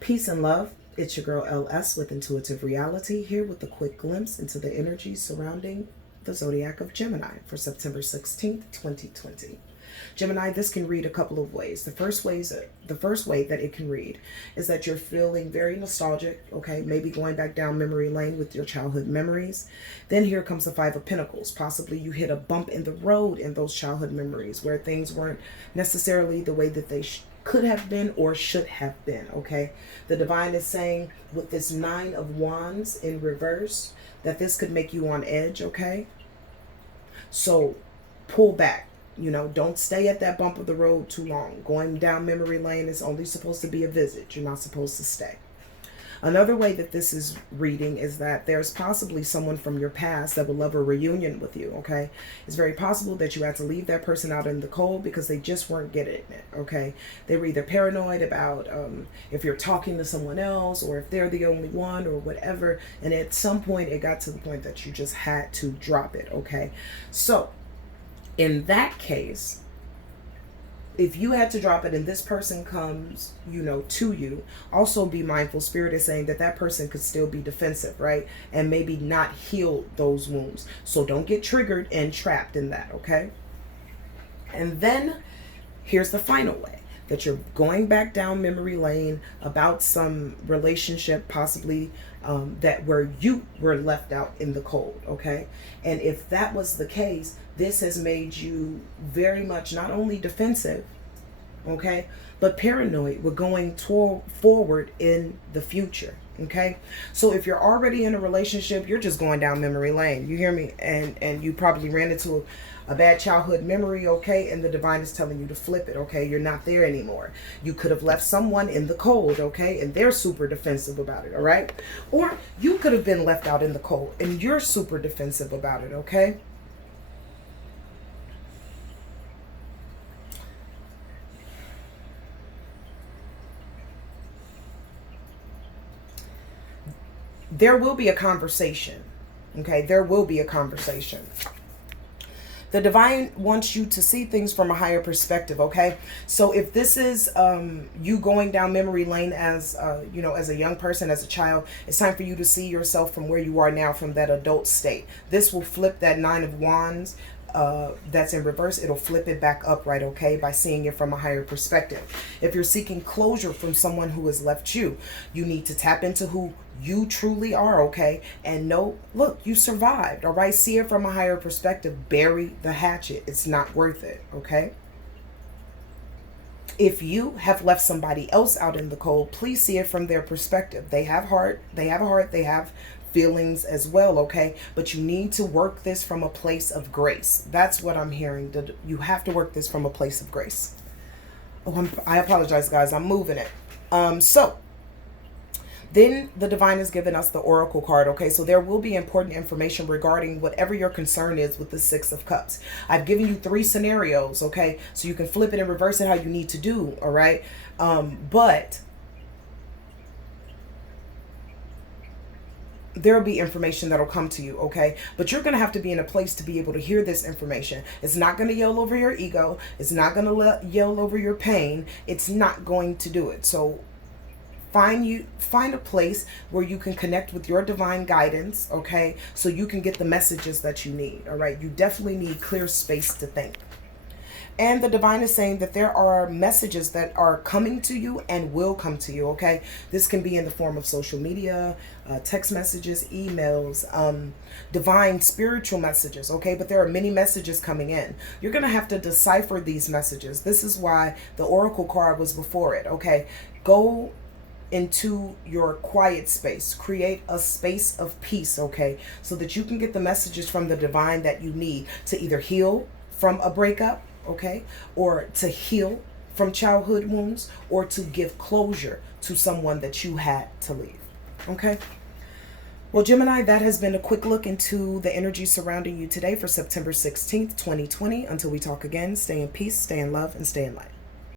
Peace and love. It's your girl LS with Intuitive Reality, here with a quick glimpse into the energy surrounding the zodiac of Gemini for September 16th, 2020. Gemini, this can read a couple of ways. The first way that it can read is that you're feeling very nostalgic, okay? Maybe going back down memory lane with your childhood memories. Then here comes the Five of Pentacles. Possibly you hit a bump in the road in those childhood memories where things weren't necessarily the way that they could have been or should have been, okay? The divine is saying with this Nine of Wands in reverse that this could make you on edge, okay? So pull back. You know, don't stay at that bump of the road too long. Going down memory lane is only supposed to be a visit. You're not supposed to stay. Another way that this is reading is that there's possibly someone from your past that would love a reunion with you, okay? It's very possible that you had to leave that person out in the cold because they just weren't getting it, okay? They were either paranoid about if you're talking to someone else or if they're the only one or whatever. And at some point, it got to the point that you just had to drop it, okay? So in that case, if you had to drop it and this person comes, you know, to you, also be mindful. Spirit is saying that that person could still be defensive, right? And maybe not heal those wounds. So don't get triggered and trapped in that, okay? And then here's the final way. That you're going back down memory lane about some relationship possibly that where you were left out in the cold, okay? And if that was the case, this has made you very much not only defensive, okay, but paranoid with going forward in the future, okay? So if you're already in a relationship, you're just going down memory lane, you hear me? And you probably ran into a bad childhood memory, okay, and the divine is telling you to flip it, okay? You're not there anymore. You could have left someone in the cold, okay, and they're super defensive about it, all right? Or you could have been left out in the cold and you're super defensive about it, okay? There will be a conversation, okay? There will be a conversation. The divine wants you to see things from a higher perspective, okay? So if this is you going down memory lane as, you know, as a young person, as a child, it's time for you to see yourself from where you are now, from that adult state. This will flip that Nine of Wands that's in reverse. It'll flip it back upright, okay, by seeing it from a higher perspective. If you're seeking closure from someone who has left you, you need to tap into who you truly are, okay, and know, look, you survived, all right? See it from a higher perspective. Bury the hatchet. It's not worth it, okay? If you have left somebody else out in the cold, please see it from their perspective. They have heart, they have a heart, they have feelings as well, okay? But you need to work this from a place of grace. That's what I'm hearing. You have to work this from a place of grace. Oh, I apologize, guys. I'm moving it. So then the divine has given us the oracle card, okay? So there will be important information regarding whatever your concern is with the Six of Cups. I've given you 3 scenarios, okay? So you can flip it and reverse it how you need to do, all right? But there'll be information that'll come to you, okay? But you're going to have to be in a place to be able to hear this information. It's not going to yell over your ego. It's not going to yell over your pain. It's not going to do it. So find a place where you can connect with your divine guidance, okay? So you can get the messages that you need, all right? You definitely need clear space to think. And the divine is saying that there are messages that are coming to you and will come to you, okay? This can be in the form of social media, text messages, emails, divine spiritual messages, okay? But there are many messages coming in. You're going to have to decipher these messages. This is why the oracle card was before it, okay? Go into your quiet space. Create a space of peace, okay? So that you can get the messages from the divine that you need to either heal from a breakup, okay, or to heal from childhood wounds, or to give closure to someone that you had to leave, okay? Well, Gemini, that has been a quick look into the energy surrounding you today for September 16th, 2020. Until we talk again, stay in peace, stay in love, and stay in light.